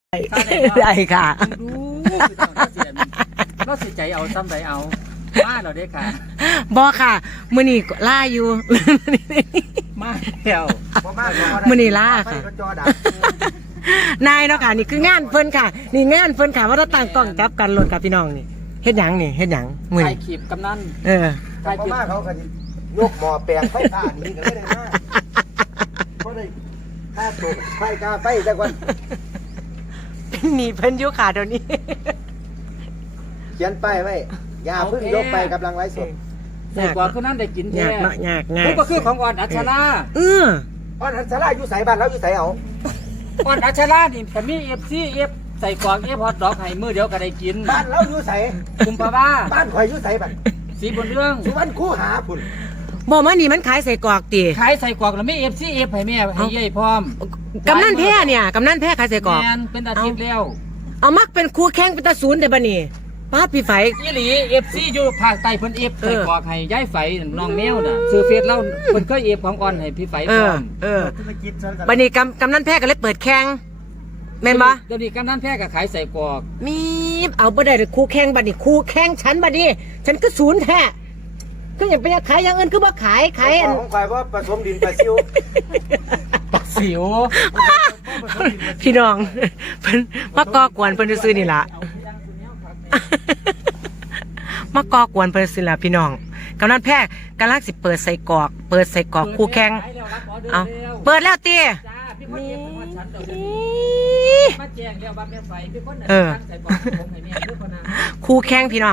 ได้ค่ะเราเสียใจเอาซ้ำใดเอามาเราได้ค่ะบอค่ะมื้อนี้ล่าอยู่มาแล้วมื้อนี้ล่าค่ะนายเนาะค่ะนี่คืองานเพิ่นค่ะนี่งานเพิ่นค่ะว่าเราตั้งกล้องจับกันรถกับพี่น้องนี่เฮ็ดหยังนี่เฮ็ดหยังมื้อนี้ถ่ายคลิปกำนันถ่ายคลิปเขาก็ยกหม้อแปลงไฟฟ้านี่ก็ได้มาเพราะได้ถ้าตกไฟกาไฟแต่ก่อนหนีเพิ่นอยู่ค่ะเดี๋ยวนี้เขียนป้ายไว้อย่าเพิ่งยกไปกำลังไลฟ์สดใส่กว่าคือนั้นได้กินแท้ยากก็คือของอ่อนอัชราอ่อนอัชราอยู่ใส่บ้านเราอยู่ใส่เอาอ่อนอัชรานี่แต่มีเอฟใส่กวางฮอตดอกให้มือเดียวก็ได้กินบ้านเราอยู่ใส่กุมภาบ้าบ้านข่อยอยู่ใส่บ้านสีบนเรื่องสุวรรณคูหาพุ่นบอกว่านี่มันขายใส่กรอกตีขายใส่กรอกแล้วมีเอฟให้แม่ให้ยัยพร้อมกำนันแพ้เนี่ยกำนันแพ้ขายใส่กรอกเป็นอาทิตย์แล้วเอามักเป็นคู่แข่งเป็นตาศูนย์แต่บัดนี้ป้าพี่ไฟยี่หลีเอฟซีอยู่ภาคใต้เพิ่นเอฟใส่กรอกให้ย้ายไฟน้องแมวน่ะซื้อเฟซเล่าเพิ่นเคยเอฟของอ่อนให้พี่ไฟพร้อมบัดนี้กำนันแพ้ก็เลยเปิดแข่งแม่นบ่เดี๋ยวนี้กำนันแพ้ก็ขายใส่กรอกมีเอาบ่ได้คู่แข่งบัดนี้คู่แข่งฉันบัดนี้ฉันก็ศูนย์แท้ก็อย่าไปขายอย่างอื่นคือว่าขายของข่อยว่าผสมดินปลาซิวพี่น้องเพิ่นมาก่อกวนเพิ่นซื้อนี่ล่ะมาก่อกวนเพิ่นซื้อล่ะพี่น้องกำนันแพ้กำลังสิเปิดใส่กรอกคู่แข่งเอาเปิดแล้วตีคู่แข่งพี่น้อง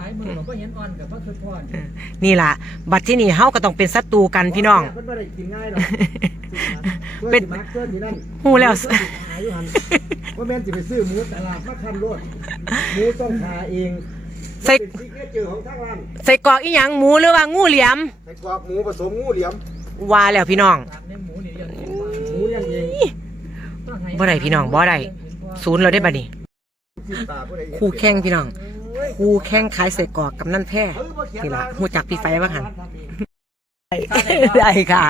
นี่ล่ะบัดที่นี่เฮาก็ต้องเป็นศัตรูกันพี่น้องเป็นหูแล้วว่าแม่นจะไปซื้อหมูตลาดมาคันรถหมูต้องหาเองใส่ใส่กรอกอีหยังหมูหรือว่างูเหลี่ยมใส่กรอกหมูผสมงูเหลี่ยมว่าแล้วพี่น้องหมูยังเองบ่ได้พี่น้องบ่ได้ศูนย์เราได้บัดนี้คู่แข่งพี่น้องคู่แข่งขายใส่กรอกกับนั่นแพ้นี่ล่ะฮู้จักพี่ไฟบ่คั่นได้ค่ะ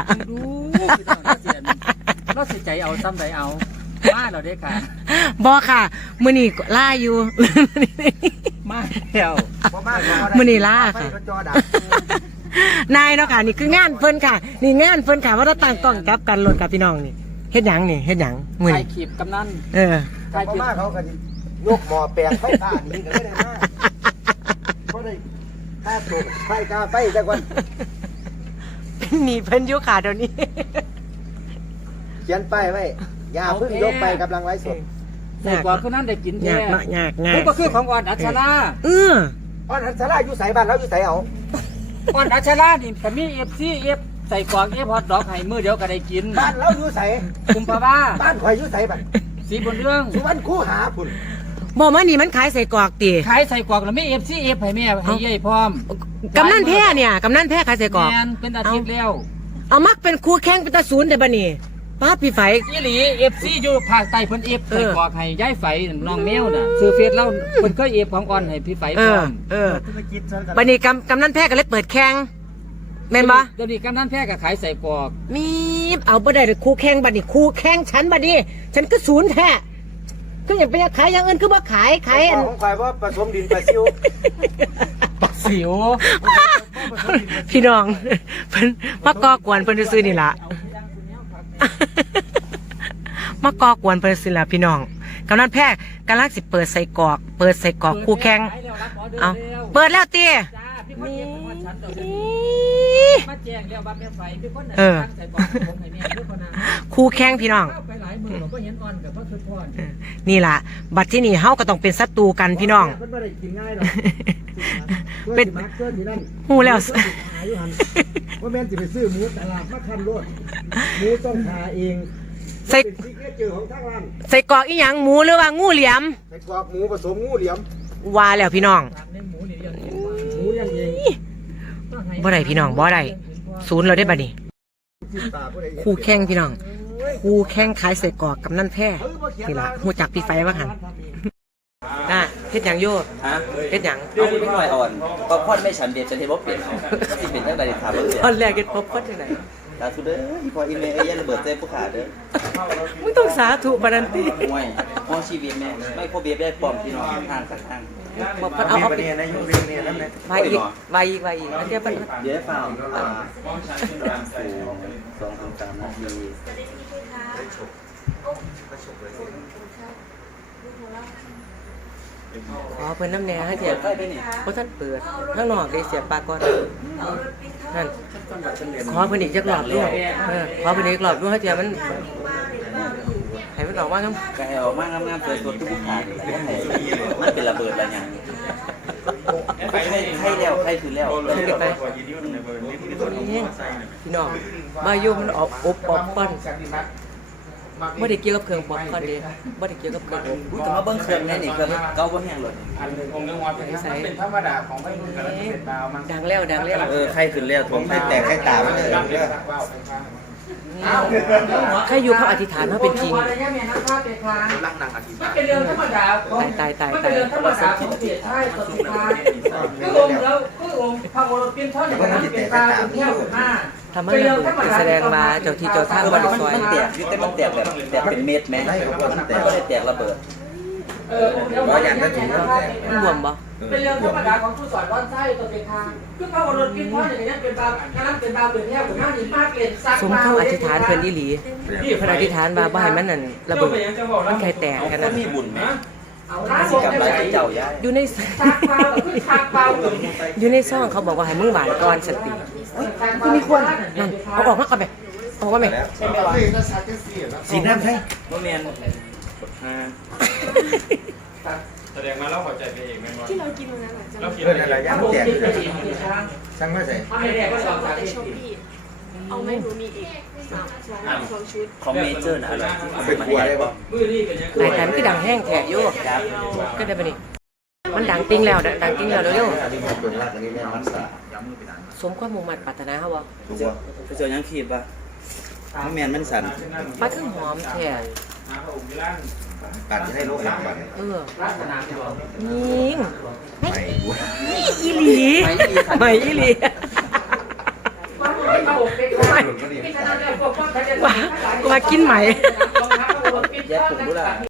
เราเสียใจเอาซ้ำใดเอามาเราได้ค่ะบ่ค่ะมื้อนี้ล่าอยู่มาแล้วมื้อนี้ล่าค่ะนายเนาะค่ะนี่คืองานเพิ่นค่ะนี่งานเพิ่นค่ะว่าเราตั้งกล้องจับกันรถกับพี่น้องนี่เฮ็ดหยังนี่เฮ็ดหยังมื้อนี้ถ่ายคลิปกำนันถ่ายคลิปเขาก็ยกหม้อแปลงไฟฟ้านี่ก็ได้มาเพราะได้ถ้าตกไฟกาไฟแต่ก่อนหนีเพิ่นอยู่ค่ะเดี๋ยวนี้เขียนป้ายไว้อย่าเพิ่งยกไปกำลังไลฟ์สดใส่กว่าคือนั้นได้กินแท้ยากก็คือของอ่อนอัชราอ่อนอัชราอยู่ใส่บ้านเราอยู่ใส่เอาอ่อนอัชรานี่แต่มีเอฟใส่กวางฮอตดอกให้มือเดียวก็ได้กินบ้านเราอยู่ใส่กุมภาบ้าบ้านข่อยอยู่ใส่บ้านสีบนเรื่องสุวรรณคูหาพุ่นบอกว่านี่มันขายใส่กรอกตีขายใส่กรอกแล้วไม่เอฟให้แม่ให้ยัยพร้อมกำนันแพ้เนี่ยกำนันแพ้ขายใส่กรอกเป็นอาทิตย์แล้วเอามักเป็นคู่แข่งเป็นตาศูนย์แต่บัดนี้ป้าพี่ไฟยี่หลีเอฟซีอยู่ภาคใต้เพิ่นเอฟใส่กรอกให้ย้ายไฟน้องแมวน่ะซื้อเฟซเล่าเพิ่นเคยเอฟของอ่อนให้พี่ไฟพร้อมบัดนี้กำนันแพ้ก็เลยเปิดแข่งแม่นบ่เดี๋ยวนี้กำนันแพ้ก็ขายใส่กรอกมีเอาบ่ได้คู่แข่งบัดนี้คู่แข่งฉันบัดนี้ฉันก็ศูนย์แท้ก็อย่าไปขายอย่างอื่นคือว่าขายของข่อยว่าผสมดินปลาซิวพี่น้องเพิ่นมาก่อกวนเพิ่นซื้อนี่ล่ะมาก่อกวนเพิ่นซื้อล่ะพี่น้องกำนันแพ้กำลังสิเปิดใส่กรอกคู่แข่งเอาเปิดแล้วตีคู่แข่งพี่น้องนี่ล่ะบัดที่นี่เฮาก็ต้องเป็นศัตรูกันพี่น้องเป็นหูแล้วว่าแม่นจะไปซื้อหมูตลาดมาคันรถหมูต้องหาเองใส่กรอกอีหยังหมูหรือว่างูเหลี่ยมใส่กรอกหมูผสมงูเหลี่ยมว่าแล้วพี่น้องหมูยังเองบ่ได้พี่น้องบ่ได้ศูนย์เราได้บัดนี้คู่แข่งพี่น้องคู่แข่งขายใส่กรอกกับนั่นแท้นี่ล่ะฮู้จักพี่ไฟบ่คั่นเฮ็ดหยังโยเฮ็ดหยังเอาคุณหน่อยอ่อนพอพอดไม่ฉันเบียดฉันเทบ่เปลี่ยนเอาสิเป็นจังได๋ถามเบิ่งตอนแรกเฮ็ดพอดจังได๋สาธุเด้อพออีเมลอย่าระเบิดใจผู้ขาเด้อมึงต้องสาธุบารันตีมองชีวิตแม่ไม่พอเบียบได้ปลอมพี่น้องทางสักทางบอกเพิ่นเอาเอาไปเนี่ยในยูวีเนี่ยนั่นเลยไว้อีกอันเดียวเพิ่นเดี๋ยวให้ฟัง2-3 นาทีขอเพิ่นน้ำแหน่ให้เสียไปนี่เพราะท่านเปิดข้างนอกได้เสียปลาก่อนนั่นขอเพิ่นอีกจักรอบด้วยขอเพิ่นอีกรอบด้วยให้เสียมันให้มันออกมาน้ำก็ให้ออกมางามๆสวยๆทุกผู้ขานี่แหละมันเป็นระเบิดอะไรอย่างใครแล้วใครคือแล้วเก็บไปพี่น้องมาอยู่มันออกอบปอบก้อนบ่ได้เกี่ยวกับเครื่องปอบก้อนเด้บ่ได้เกี่ยวกับเครื่องอบแต่ว่าเบิ้งเครื่องแน่นี่เครื่องเก่าบ่แห้งเลยอันหนึ่งองค์นึงว่าเป็นธรรมดาของไม่รุ่นกันเป็นดาวมันดังแล้วใครขึ้นแล้วทวงให้แตกให้ตามันเลยใครอยู่เขาอธิษฐานว่าเป็นจริงรักนางอธิบายเป็นเรื่องธรรมดาเป็นเรื่องธรรมดาของเสียชายปฏิภาณก็องค์แล้วก็องค์พระโอรสเป็นท่อนอย่างนั้นเป็นตาเป็นแก้วเป็นหน้าทำมันแสดงมาเจ้าที่เจ้าทางบ่ได้ซอยมันแตกอยู่แต่มันแตกแบบแตกเป็นเม็ดแม่มันบ่ได้แตกระเบิดว่าอย่างนั้นถึงต้องแตกมันบวมบ่เป็นเรื่องธรรมดาของผู้สอนวันไส้ตัวเป็นทางคือพระโอรสเป็นท่อนอย่างนี้เป็นบานั้นเป็นบาเป็นแก้วเป็นหน้านี่มากเลยซักสมเข้าอธิษฐานเพิ่นอีหลีเพิ่นอธิษฐานว่าบ่ให้มันนั่นระเบิดมันใครแตกกันคนั่นนมีบุญแม่เอาหน้าสิกรรมหลายเจ้าย้ายอยู่ในซักเปล่าคือซักเปล่าอยู่ในซ่องเขาบอกว่าให้มึงหวานก่อนสติกูมีควรนั่นเอาออกมาก่อนไปเอาออกมาไหมใช่ไหมวะสีน้ำใช่บ่แม่นแสดงมาเล่าหัวใจไปเองแม่นบ่ที่เรากินวันนั้นอะจำเราได้คิดเพื่อะอนไรอะไรกันย่างแตกเลยช่างไม่ใส่ไม่ได้ก็สอนแต่ช็อปปี้เอาไหมหนูมีอีกสองชุดของเมเจอร์น่ะอร่อยที่เอาสุไปดมาครัวให้ได้ป่ะมือนี่เป็นยังรายการมันก็ดังแห้งแถะอยู่ก็ได้ปะนี่มันดังติ้งแล้วดังติ้งแล้วเร็วอันนี้มันเป็นรากอันนี้แม่มันสาๆสมความมุ่งมั่นปรารถนาเขาบ่ถูกป่ะเจ้ายังคิดว่ามันแม่นมันสั่นปลาเครื่องหอมแท้การจะให้ลูกเห็นก่อนลักษณะที่ว่ายิงไม่รู้อีหลีไม่อีหลี ว่ากินไหมแยกถุงดูล่ะ